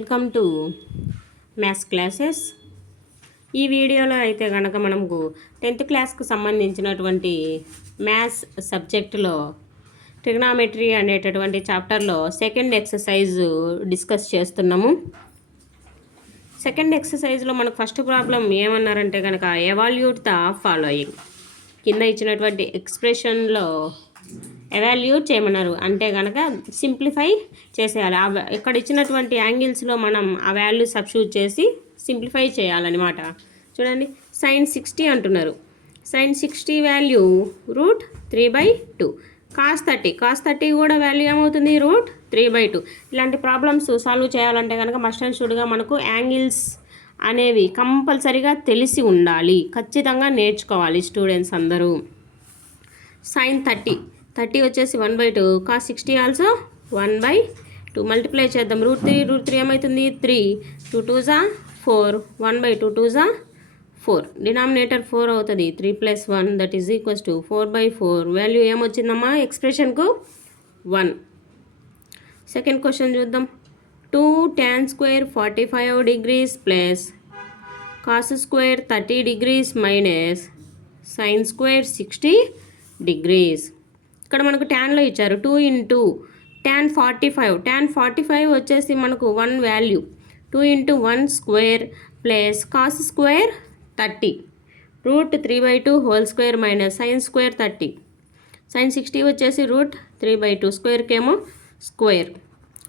Welcome to maths classes. ఈ వీడియోలో అయితే కనుక మనకు 10th క్లాస్కు సంబంధించినటువంటి మ్యాథ్స్ సబ్జెక్టులో ట్రిగ్నామెట్రీ అనేటటువంటి చాప్టర్లో సెకండ్ ఎక్సర్సైజ్ డిస్కస్ చేస్తున్నాము. సెకండ్ ఎక్సర్సైజ్లో మనకు ఫస్ట్ ప్రాబ్లం ఏమన్నారంటే కనుక ఎవాల్యూట్ ద ఫాలోయింగ్. కింద ఇచ్చినటువంటి ఎక్స్ప్రెషన్లో ఎవాల్యూట్ చేయమన్నారు అంటే కనుక సింప్లిఫై చేసేయాలి. ఇక్కడ ఇచ్చినటువంటి యాంగిల్స్లో మనం ఆ వాల్యూ సబ్స్టిట్యూట్ చేసి సింప్లిఫై చేయాలన్నమాట. చూడండి, sin 60 అంటున్నారు. sin 60 value √3/2. cos 30 కూడా వాల్యూ ఏమవుతుంది? √3/2. ఇలాంటి ప్రాబ్లమ్స్ సాల్వ్ చేయాలంటే కనుక మస్ట్ అండ్ షుడ్గా మనకు యాంగిల్స్ అనేవి కంపల్సరీగా తెలిసి ఉండాలి, ఖచ్చితంగా నేర్చుకోవాలి స్టూడెంట్స్ అందరూ. sin 30 వచ్చేసి 1/2, cos 60 ఆల్సో 1/2. మల్టిప్లై చేద్దాం. √3 ఏమవుతుంది? 3, 2 2s 4, 1/2 2s 4. డినామినేటర్ 4 అవుతుంది. 3 + 1 that is equals to 4/4. Value ఏమొచ్చిందమ్మా ఎక్స్ప్రెషన్కు? 1. సెకండ్ క్వశ్చన్ చూద్దాం. 2 tan square 45 degrees plus cos square 30 degrees minus sin square 60 degrees. ఇక్కడ మనకు ట్యాన్లో ఇచ్చారు 2 × tan 45. tan 45 వచ్చేసి మనకు 1 value. 2 × 1 square plus cos square 30 √3/2 whole square minus sin square 30. sin 60 వచ్చేసి √3/2 స్క్వేర్కేమో square.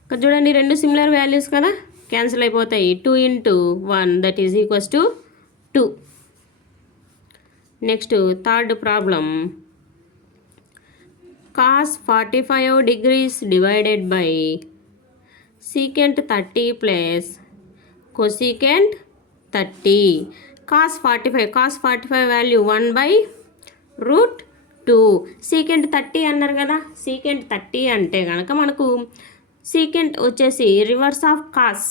ఇక్కడ చూడండి, రెండు సిమిలర్ వాల్యూస్ కదా, క్యాన్సిల్ అయిపోతాయి. 2 × 1 that is equals to 2. Next third problem. cos 45 degrees divided by secant 30 plus cosecant 30. cos 45 value 1/√2. secant 30 అన్నారు కదా, secant 30 అంటే కనుక మనకు secant వచ్చేసి రివర్స్ ఆఫ్ cos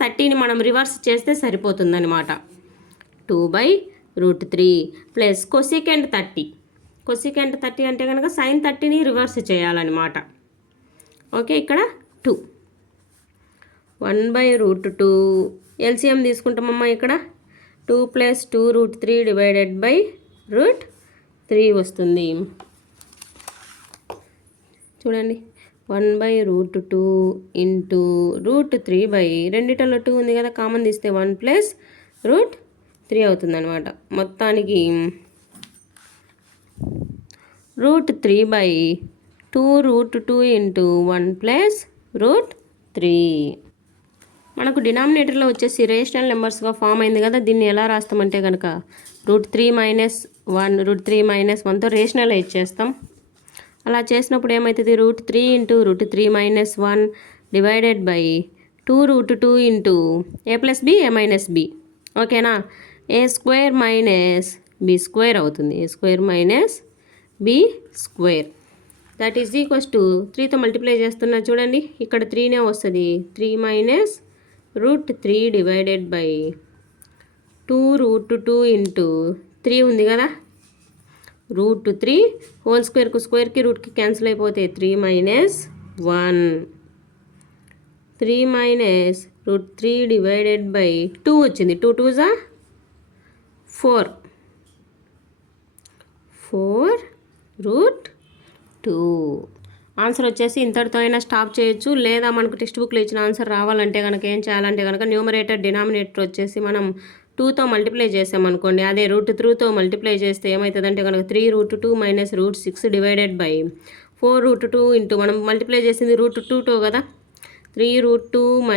30ని మనం రివర్స్ చేస్తే సరిపోతుందన్నమాట. 2/√3 ప్లస్ cosecant 30. cosecant 30 అంటే కనుక sin 30ని రివర్స్ చేయాలన్నమాట. ఓకే, ఇక్కడ 2. 1/√2 ఎల్సిఎం తీసుకుంటామమ్మా. ఇక్కడ 2 + 2√3 డివైడెడ్ బై √3 వస్తుంది. చూడండి, 1/√2 ఇంటూ √3 రెండిటల్లో 2 ఉంది కదా, కామన్ తీస్తే 1 + √3 అవుతుంది అనమాట. మొత్తానికి √3/2 √2 ఇంటూ 1 + √3. మనకు డినామినేటర్లో వచ్చేసి రేషనల్ నెంబర్స్గా ఫామ్ అయింది కదా, దీన్ని ఎలా రాస్తామంటే కనుక √3 - 1 √3 - 1తో రేషనలైజ్ చేస్తాం. అలా చేసినప్పుడు ఏమవుతుంది? √3 into √3 - 1 divided by 2 √2 into a + b a - b. ఓకేనా? a² - b² అవుతుంది. a² - b² that is equals to 3తో మల్టిప్లై చేస్తున్నా చూడండి, ఇక్కడ 3నే వస్తుంది. 3 - √3 డివైడెడ్ బై 2 √2 ఇంటూ 3 ఉంది కదా, √3 హోల్ స్క్వేర్కు స్క్వేర్కి రూట్కి క్యాన్సిల్ అయిపోతే 3 - 1. 3 - √3 డివైడెడ్ బై 2 వచ్చింది. 2 2s 4. 4√2. ఆన్సర్ వచ్చేసి ఇంతటితో అయినా స్టాప్ చేయొచ్చు, లేదా మనకు టెక్స్ట్ బుక్లో ఇచ్చిన ఆన్సర్ రావాలంటే కనుక ఏం చేయాలంటే కనుక న్యూమరేటర్ డినామినేటర్ వచ్చేసి మనం 2తో మల్టిప్లై చేసామనుకోండి, అదే √3తో మల్టిప్లై చేస్తే ఏమవుతుందంటే కనుక 3 √2 - √6 డివైడెడ్ బై 4 √2 ఇంటూ మనం మల్టిప్లై చేసింది √2తో కదా, 3 √2 -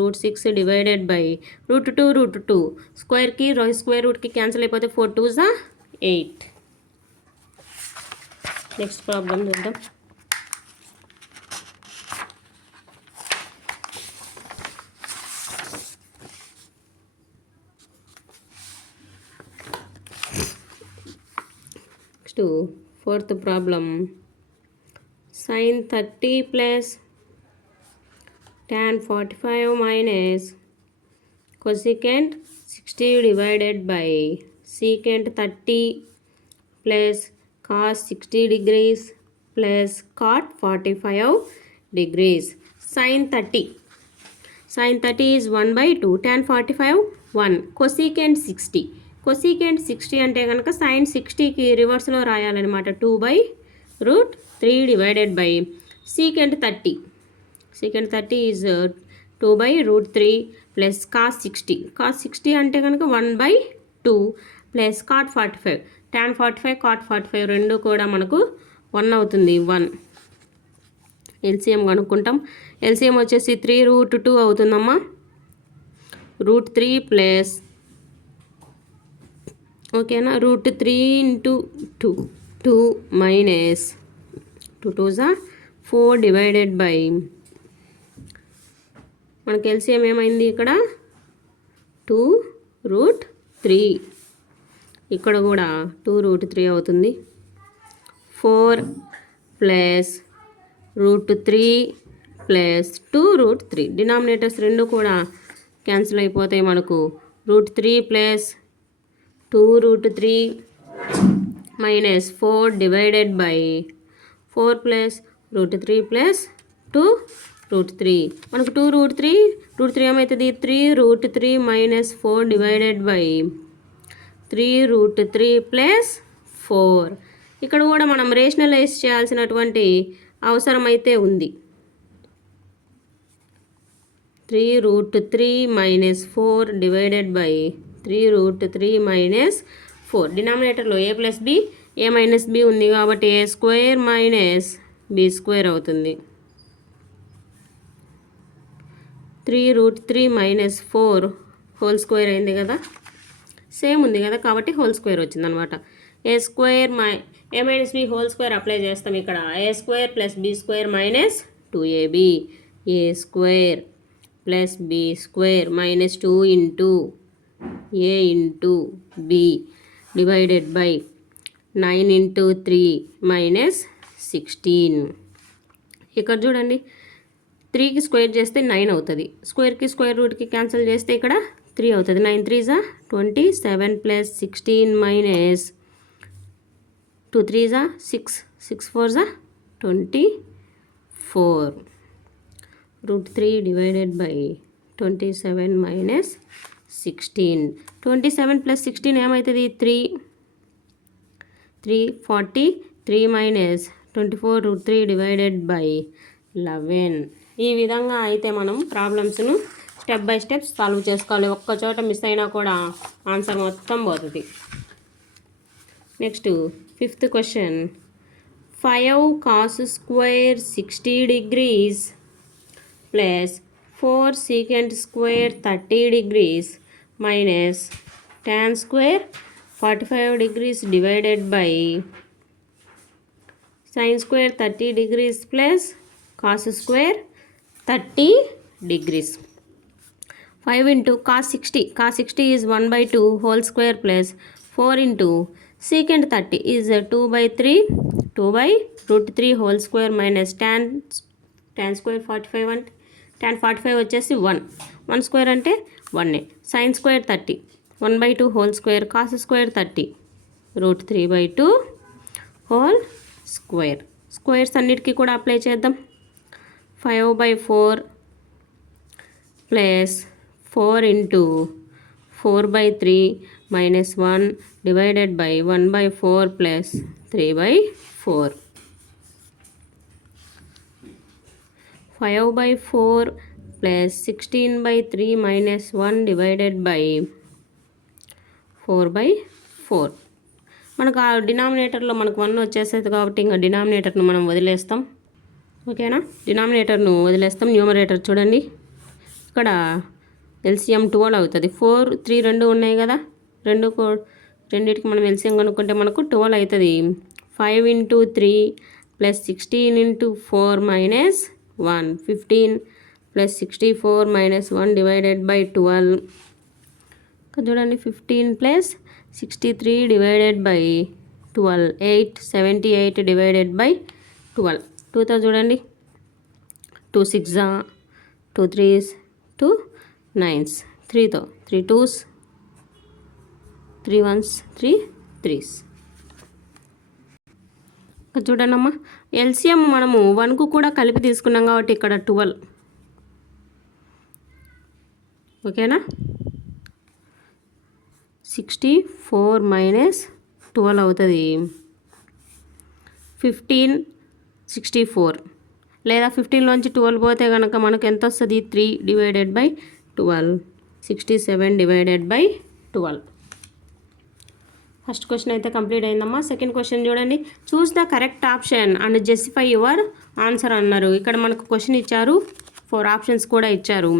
√6 డివైడెడ్ బై √2 స్క్వేర్కి స్క్వేర్ రూట్కి క్యాన్సిల్ అయిపోతే 4 2s 8. నెక్స్ట్ ప్రాబ్లం చూద్దాం. Next fourth problem. sin 30 plus tan 45 minus cosecant 60 divided by secant 30 plus cos 60 degrees plus cot 45 degrees. sin 30 sin 30 is 1/2, tan 45 1, cosecant 60. cosecant 60 అంటే కనుక sin 60కి రివర్స్లో రాయాలన్నమాట, 2/3 divided by secant 30. secant 30 is 2/3 plus cos 60. cos 60 అంటే కనుక 1/2 plus cot 45. tan 45 cot 45 రెండు కూడా మనకు 1 అవుతుంది, 1. LCM కనుక్కుంటాం. LCM వచ్చేసి 3√2 అవుతుందమ్మా. √3 ప్లస్ ఓకేనా, √3 ఇంటూ 2 మైనస్ 2 2 4 డివైడెడ్ బై మనకి ఎల్సిఎం ఏమైంది ఇక్కడ 2√3. ఇక్కడ కూడా 2√3 అవుతుంది. 4 ప్లస్ √3 ప్లస్ 2√3. డినామినేటర్స్ రెండు కూడా క్యాన్సిల్ అయిపోతాయి. మనకు √3 plus 2√3 minus 4 divided by 4 plus √3 plus 2√3. మనకు 2√3 ఏమవుతుంది, 3√3 మైనస్ 4 డివైడెడ్ బై 3√3 ప్లస్ 4. ఇక్కడ కూడా మనం రేషనలైజ్ చేయాల్సినటువంటి అవసరం అయితే ఉంది. 3√3 మైనస్ 4 డివైడెడ్ బై 3√3 మైనస్ 4. డినామినేటర్లో a plus B, a minus B ఉంది కాబట్టి a square minus B square అవుతుంది. 3√3 మైనస్ 4 హోల్ స్క్వేర్ అయింది కదా, సేమ్ ఉంది కదా కాబట్టి హోల్ స్క్వేర్ వచ్చింది అనమాట. A minus B whole square apply చేస్తాం ఇక్కడ. A square plus B square minus 2ab, A square plus B square minus 2 into A into B divided by 9 into 3 minus 16. ఇక్కడ చూడండి, 3కి స్క్వేర్ చేస్తే 9 అవుతుంది. స్క్వేర్కి స్క్వేర్ రూట్కి క్యాన్సిల్ చేస్తే ఇక్కడ 3 అవుతుంది. 9 3 27 plus 16 minus 2 3 6, 6 4 24. √3 divided by 27 minus 16. 27 plus 16 ఏమవుతుంది, 3 43 మైనస్ 24 √3 డివైడెడ్ బై 11. ఈ విధంగా అయితే మనం ప్రాబ్లమ్స్ను స్టెప్ బై స్టెప్ సాల్వ్ చేసుకోవాలి. ఒక్క చోట మిస్ అయినా కూడా ఆన్సర్ మొత్తం పోతుంది. Next 5th question. 5 cos square 60 degrees plus 4 secant square 30 degrees minus tan square 45 degrees divided by sin square 30 degrees plus cos square 30 degrees. 5 into cos 60. cos 60 is 1/2 whole square plus 4 into secant 30 is 2/3. 2/√3 whole square minus tan square 45 అంటే tan 45 వచ్చేసి 1 square అంటే 1. sin square 30 1/2 whole square cos square 30 √3/2 whole square. Squares అన్నిటికీ కూడా apply చేద్దాం. 5/4 plus 4 into 4/3 minus 1 divided by 1/4 plus 3/4. 5/4 plus 16/3 minus 1 divided by 4/4. మనకు ఆ డినామినేటర్లో మనకు 1 వచ్చేసేది కాబట్టి ఇంకా డినామినేటర్ను మనం వదిలేస్తాం. ఓకేనా, డినామినేటర్ను వదిలేస్తాం. న్యూమరేటర్ చూడండి, ఇక్కడ ఎల్సిఎం 12 అవుతుంది. 4 3 రెండు ఉన్నాయి కదా, రెండింటికి మనం ఎల్సిఎం కనుక్కుంటే మనకు 12 అవుతుంది. 5 into 3 plus 16 into 4 minus 1 15 plus 64 minus 1 divided by 12. చూడండి, 15 plus 63 divided by 12 8 78 divided by 12. 2తో చూడండి, 2 6 2 3 2 9. 3తో 3 2s 3 1s 3 3s. చూడండి అమ్మా, ఎల్సిఎం మనము 1కు కూడా కలిపి తీసుకున్నాం కాబట్టి ఇక్కడ 12. ఓకేనా. 64 మైనస్ 12 అవుతుంది 1564, లేదా 15లోంచి 12 పోతే కనుక మనకు ఎంత వస్తుంది 3 divided by 12, 67 divided by 12. First question అయితే కంప్లీట్ అయిందమ్మా. సెకండ్ క్వశ్చన్ చూడండి. Choose the correct option and justify your answer అన్నారు. ఇక్కడ మనకు క్వశ్చన్ ఇచ్చారు, 4 ఆప్షన్స్ కూడా ఇచ్చారు.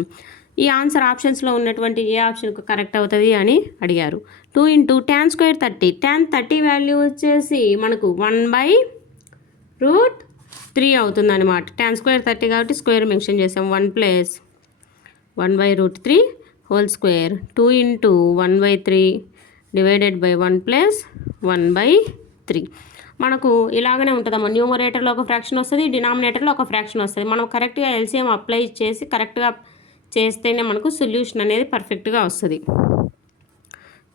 ఈ ఆన్సర్ ఆప్షన్స్లో ఉన్నటువంటి ఏ ఆప్షన్కు కరెక్ట్ అవుతుంది అని అడిగారు. 2 × tan² 30, tan 30 వాల్యూ వచ్చేసి మనకు 1/√3 అవుతుందన్నమాట. tan² 30 కాబట్టి స్క్వేర్ మెన్షన్ చేసాం. 1 + 1/√3 హోల్ స్క్వేర్. 2 × 1/3 divided by 1 + 1/3. మనకు ఇలాగనే ఉంటుందమ్మా. న్యూమరేటర్లో ఒక ఫ్రాక్షన్ వస్తుంది, డినామినేటర్లో ఒక ఫ్రాక్షన్ వస్తుంది. మనం కరెక్ట్గా ఎల్సిఎం అప్లై చేసి కరెక్ట్గా చేస్తేనే మనకు సొల్యూషన్ అనేది పర్ఫెక్ట్గా వస్తుంది.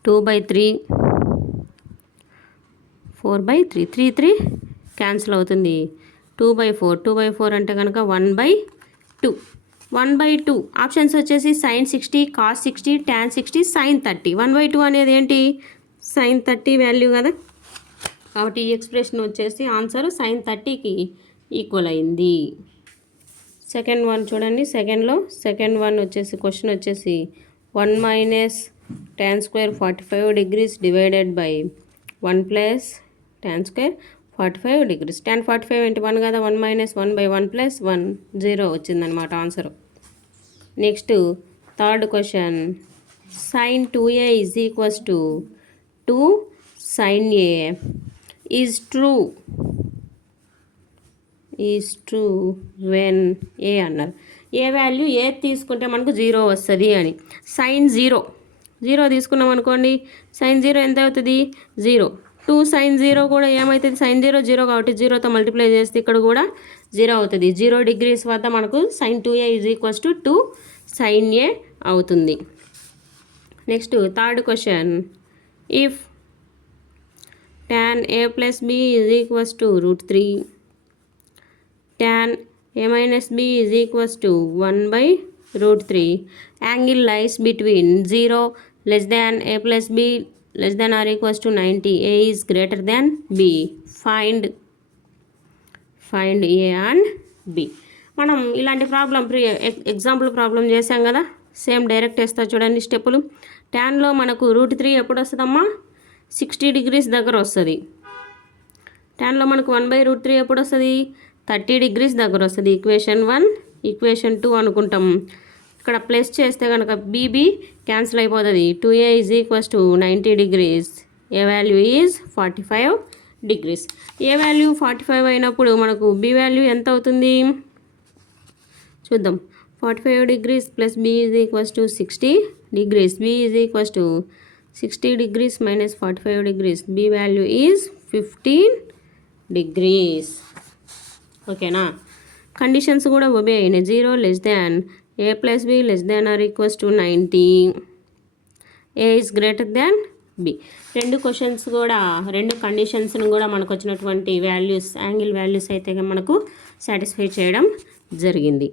2/3 4/3 3 క్యాన్సిల్ అవుతుంది. 2/4 అంటే కనుక 1/2. 1/2 ఆప్షన్స్ వచ్చేసి sin 60, cos 60, tan 60, sin 30. 1/2 అనేది ఏంటి, sin 30 వాల్యూ కదా. కాబట్టి ఈ ఎక్స్ప్రెషన్ వచ్చేసి ఆన్సర్ sin 30కి ఈక్వల్ అయింది. సెకండ్ వన్ చూడండి. సెకండ్ వన్ వచ్చేసి క్వశ్చన్ వచ్చేసి 1 - tan² 45 degrees divided by 1 + tan² 45 degrees. tan 45 అంటే 1 కదా, 1 - 1/1 + 1 0 వచ్చిందనమాట answer. Next third question. sin 2a = 2 sin a is true when a అన్నారు. ఏ వాల్యూ ఏది తీసుకుంటే మనకు 0 వస్తుంది అని. sin 0 తీసుకున్నాం అనుకోండి, sin 0 ఎంత అవుతుంది 0. 2 sin 0 కూడా ఏమవుతుంది, sin 0 0 కాబట్టి 0తో మల్టిప్లై చేస్తే ఇక్కడ కూడా 0 అవుతుంది. 0 degrees వద్ద మనకు sin 2a = 2 sin a అవుతుంది. Next third question. If tan a + b = √3, tan a - b = 1/√3, angle lies between 0 less than a + b less than or equals to 90, a is greater than b. Find a and b. మనం ఇలాంటి problem example problem చేసాం కదా, same direct వేస్తా చూడండి స్టెప్పులు. ట్యాన్లో మనకు √3 ఎప్పుడు వస్తుందమ్మా, 60 degrees దగ్గర వస్తుంది. ట్యాన్లో మనకు 1/√3 ఎప్పుడు వస్తుంది, 30 degrees దగ్గర వస్తుంది. ఈక్వేషన్ 1 ఈక్వేషన్ 2 అనుకుంటాం. ఇక్కడ ప్లస్ చేస్తే కనుక బీబీ క్యాన్సిల్ అయిపోతుంది. 2a = 90 degrees, A value is 45 degrees. A value 45 అయినప్పుడు మనకు బి వాల్యూ ఎంత అవుతుంది చూద్దాం. 45 degrees + b = 60 degrees. b = 60 degrees minus 45 degrees. b value is 15 degrees. ఓకేనా. కండిషన్స్ కూడా ఒబే అయినాయి. 0 less than a + b less than or equals to 90, a is greater than b. రెండు questions కూడా, రెండు కండిషన్స్ని కూడా మనకు వచ్చినటువంటి వాల్యూస్, యాంగిల్ వాల్యూస్ అయితే మనకు సాటిస్ఫై చేయడం జరిగింది.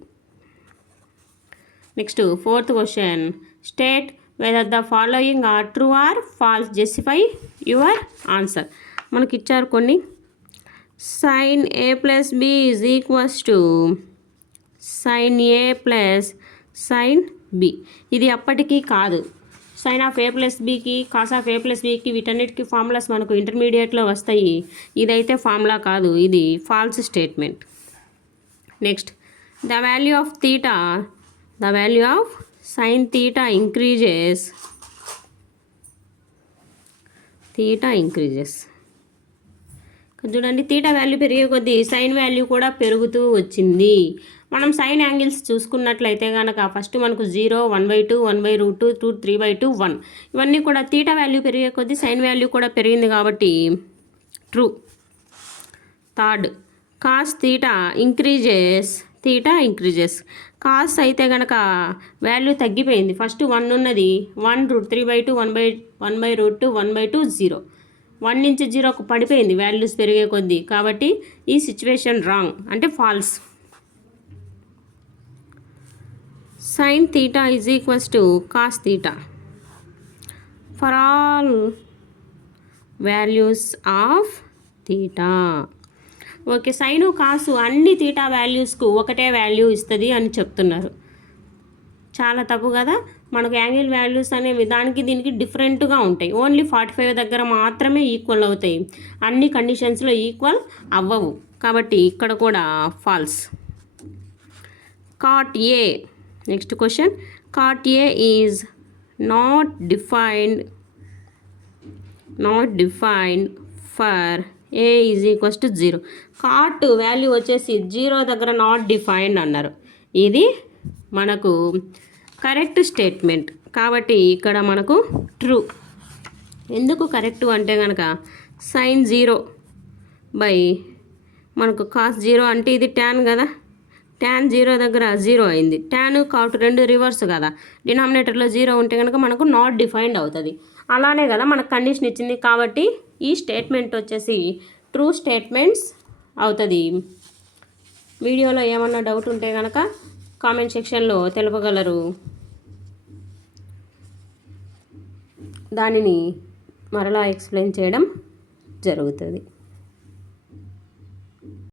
Next fourth question. State whether the following are true or false, justify your answer. మనకి ఇచ్చారు కొన్ని. sin a + b = sin a + sin b. ఇది అప్పటికీ కాదు. sin of a + bకి, cos of a + bకి వీటన్నిటికీ ఫార్ములాస్ మనకు ఇంటర్మీడియట్లో వస్తాయి. ఇదైతే ఫార్ములా కాదు, ఇది false statement. Next the value of sin theta increases. చూడండి, తీటా వాల్యూ పెరిగే కొద్దీ సైన్ వాల్యూ కూడా పెరుగుతూ వచ్చింది. మనం సైన్ యాంగిల్స్ చూసుకున్నట్లయితే కనుక ఫస్ట్ మనకు 0, 1/2, 1/√2, 2, 3/2, 1 ఇవన్నీ కూడా తీటా వాల్యూ పెరిగే కొద్దీ సైన్ వాల్యూ కూడా పెరిగింది కాబట్టి true. Third, cos theta increases. Cos అయితే కనుక వాల్యూ తగ్గిపోయింది. ఫస్ట్ 1 ఉన్నది, 1√3/2, 1/√2, 1/2, 0. 1 నుంచి 0కు పడిపోయింది వాల్యూస్ పెరిగే కొద్దీ. కాబట్టి ఈ సిచ్యువేషన్ రాంగ్, అంటే false. Sine theta is equals to cos theta for all values of theta. Okay, sine cos అన్ని తీటా వాల్యూస్కు ఒకటే వాల్యూ ఇస్తుంది అని చెప్తున్నారు. చాలా తప్పు కదా. మనకు యాంగిల్ వాల్యూస్ అనేవి దానికి దీనికి డిఫరెంట్గా ఉంటాయి. ఓన్లీ 45 దగ్గర మాత్రమే ఈక్వల్ అవుతాయి, అన్ని కండిషన్స్లో ఈక్వల్ అవ్వవు. కాబట్టి ఇక్కడ కూడా false. Cot A, next question, cot A is not defined for A is equals to 0. Cot value వచ్చేసి 0 దగ్గర నాట్ డిఫైన్డ్ అన్నారు. ఇది మనకు కరెక్ట్ స్టేట్మెంట్. కాబట్టి ఇక్కడ మనకు ట్రూ. ఎందుకు కరెక్టు అంటే కనుక సైన్ 0 బై మనకు కాస్ 0 అంటే ఇది ట్యాన్ కదా, ట్యాన్ 0 దగ్గర 0 అయింది. ట్యాన్ కాట్ రెండు రివర్స్ కదా, డినామినేటర్లో 0 ఉంటే కనుక మనకు నాట్ డిఫైన్డ్ అవుతుంది. అలానే కదా మనకు కండిషన్ ఇచ్చింది. కాబట్టి ఈ స్టేట్మెంట్ వచ్చేసి ట్రూ స్టేట్మెంట్స్ అవుతుంది. వీడియోలో ఏమన్నా డౌట్ ఉంటే కనుక కామెంట్ సెక్షన్లో తెలుపగలరు. దానిని మరలా ఎక్స్ప్లెయిన్ చేయడం జరుగుతుంది.